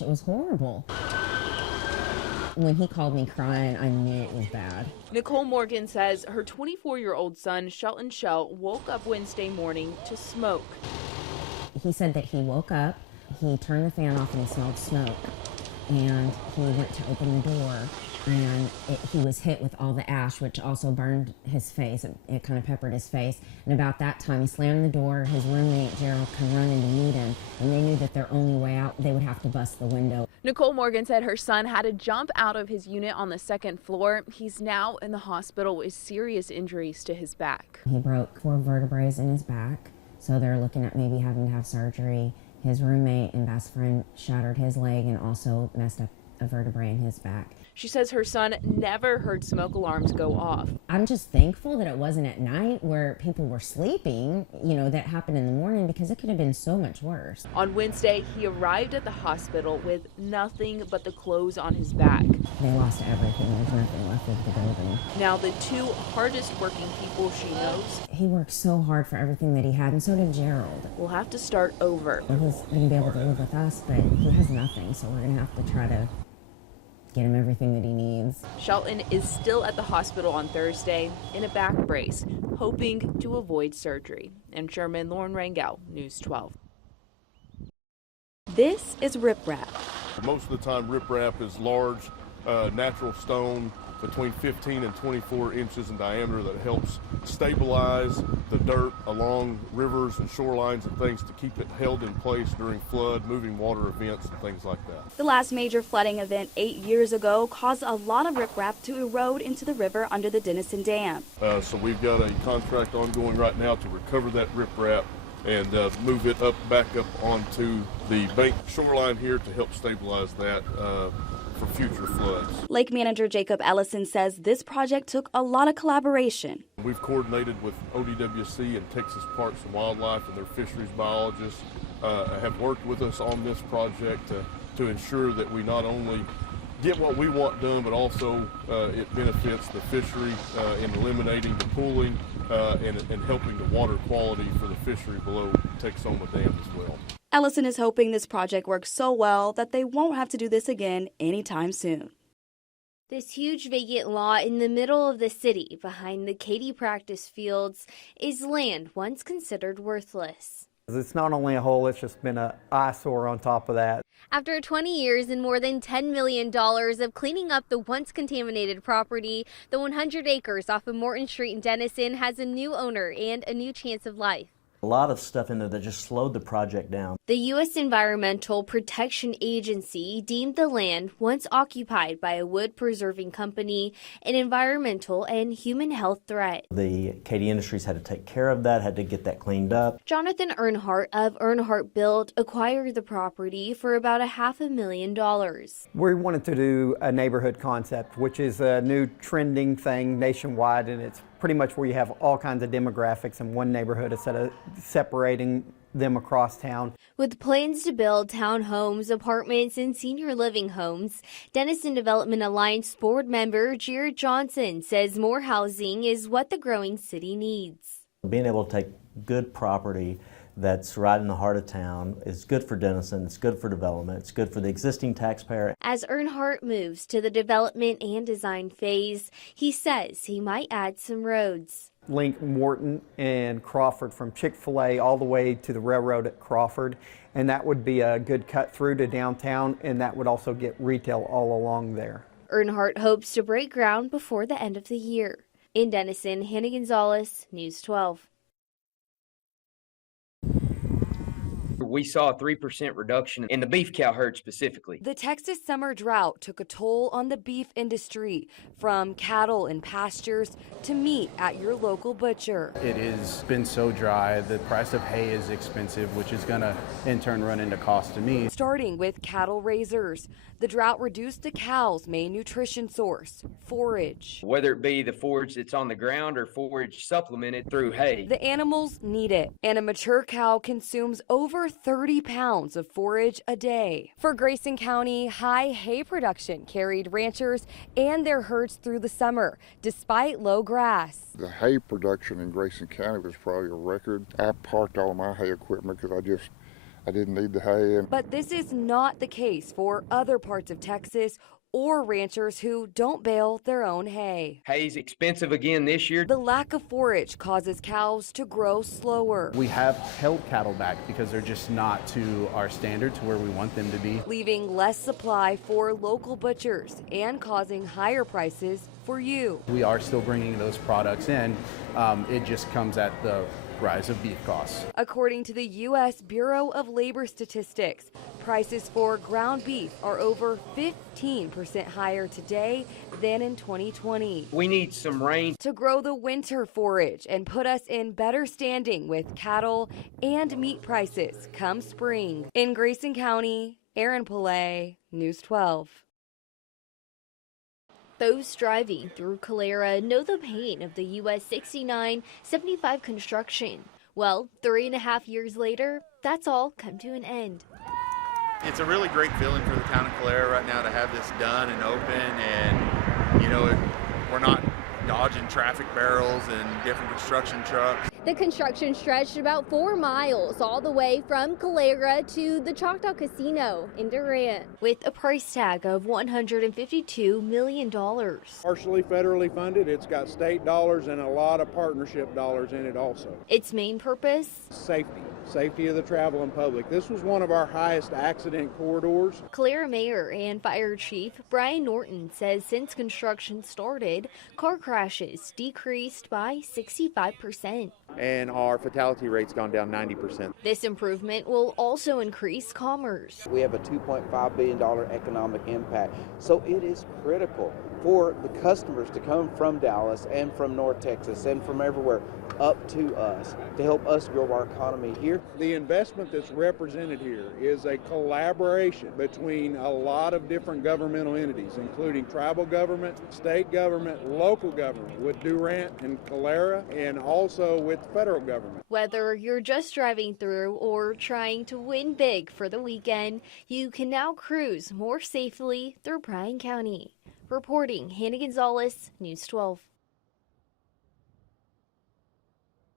gosh, it was horrible. When he called me crying, I knew it was bad. Nicole Morgan says her 24-year-old son, Shelton Shell, woke up Wednesday morning to smoke. He said that he woke up, he turned the fan off and he smelled smoke. And he went to open the door and he was hit with all the ash, which also burned his face. It kind of peppered his face. And about that time, he slammed the door. His roommate, Gerald, come running to meet him. And they knew that their only way out, they would have to bust the window. Nicole Morgan said her son had to jump out of his unit on the second floor. He's now in the hospital with serious injuries to his back. He broke 4 vertebrae in his back, so they're looking at maybe having to have surgery. His roommate and best friend shattered his leg and also messed up a vertebrae in his back. She says her son never heard smoke alarms go off. I'm just thankful that it wasn't at night where people were sleeping, that happened in the morning, because it could have been so much worse. On Wednesday, he arrived at the hospital with nothing but the clothes on his back. They lost everything. There's nothing left of the building. Now, the 2 hardest working people she knows. He worked so hard for everything that he had, and so did Gerald. Will have to start over. He's going to be able to live with us, but he has nothing, so we're going to have to try to get him everything that he needs. Shelton is still at the hospital on Thursday in a back brace, hoping to avoid surgery. In Sherman, Lauren Rangel, News 12. This is riprap. Most of the time, riprap is large, natural stone between 15 and 24 inches in diameter that helps stabilize the dirt along rivers and shorelines and things to keep it held in place during flood, moving water events, and things like that. The last major flooding event 8 years ago caused a lot of riprap to erode into the river under the Denison Dam. So we've got a contract ongoing right now to recover that riprap and move it back up onto the bank shoreline here to help stabilize that for future floods. Lake manager Jacob Ellison says this project took a lot of collaboration. We've coordinated with ODWC and Texas Parks and Wildlife, and their fisheries biologists have worked with us on this project to ensure that we not only get what we want done, but also it benefits the fishery in eliminating the pooling and helping the water quality for the fishery below Texoma Dam as well. Ellison is hoping this project works so well that they won't have to do this again anytime soon. This huge vacant lot in the middle of the city behind the Katy practice fields is land once considered worthless. It's not only a hole, it's just been an eyesore on top of that. After 20 years and more than $10 million of cleaning up the once contaminated property, the 100 acres off of Morton Street in Denison has a new owner and a new chance of life. A lot of stuff in there that just slowed the project down. The U.S. Environmental Protection Agency deemed the land, once occupied by a wood-preserving company, an environmental and human health threat. The Katy Industries had to take care of that, had to get that cleaned up. Jonathan Earnhardt of Earnhardt Build acquired the property for about $500,000. We wanted to do a neighborhood concept, which is a new trending thing nationwide, and it's pretty much where you have all kinds of demographics in one neighborhood instead of separating them across town. With plans to build townhomes, apartments, and senior living homes, Denison Development Alliance board member Jared Johnson says more housing is what the growing city needs. Being able to take good property that's right in the heart of town is good for Denison, it's good for development, it's good for the existing taxpayer. As Earnhardt moves to the development and design phase, he says he might add some roads. Link Morton and Crawford from Chick-fil-A all the way to the railroad at Crawford, and that would be a good cut through to downtown, and that would also get retail all along there. Earnhardt hopes to break ground before the end of the year. In Denison, Hannah Gonzalez, News 12. We saw a 3% reduction in the beef cow herd specifically. The Texas summer drought took a toll on the beef industry, from cattle in pastures to meat at your local butcher. It has been so dry, the price of hay is expensive, which is going to in turn run into cost to me. Starting with cattle raisers, the drought reduced the cow's main nutrition source, forage. Whether it be the forage that's on the ground or forage supplemented through hay. The animals need it, and a mature cow consumes over 30 pounds of forage a day. For Grayson County, high hay production carried ranchers and their herds through the summer, despite low grass. The hay production in Grayson County was probably a record. I parked all of my hay equipment because I didn't need the hay. But this is not the case for other parts of Texas or ranchers who don't bale their own hay. Hay's expensive again this year. The lack of forage causes cows to grow slower. We have held cattle back because they're just not to our standard, to where we want them to be. Leaving less supply for local butchers and causing higher prices for you. We are still bringing those products in. It just comes at the rise of beef costs. According to the U.S. Bureau of Labor Statistics, prices for ground beef are over 15% higher today than in 2020. We need some rain to grow the winter forage and put us in better standing with cattle and meat prices come spring. In Grayson County, Erin Pillay, News 12. Those driving through Calera know the pain of the US 69-75 construction. Well, 3.5 years later, that's all come to an end. It's a really great feeling for the town of Calera right now to have this done and open, and, you know, we're not dodging traffic barrels and different construction trucks. The construction stretched about 4 miles all the way from Calera to the Choctaw Casino in Durant, with a price tag of $152 million. Partially federally funded, it's got state dollars and a lot of partnership dollars in it also. Its main purpose? Safety of the traveling public. This was one of our highest accident corridors. Calera Mayor and Fire Chief Brian Norton says since construction started, car crashes decreased by 65%. And our fatality rate's gone down 90%. This improvement will also increase commerce. We have a $2.5 billion economic impact, so it is critical for the customers to come from Dallas and from North Texas and from everywhere up to us to help us grow our economy here. The investment that's represented here is a collaboration between a lot of different governmental entities, including tribal government, state government, local government, with Durant and Calera, and also with federal government. Whether you're just driving through or trying to win big for the weekend, you can now cruise more safely through Bryan County. Reporting, Hannah Gonzalez, News 12.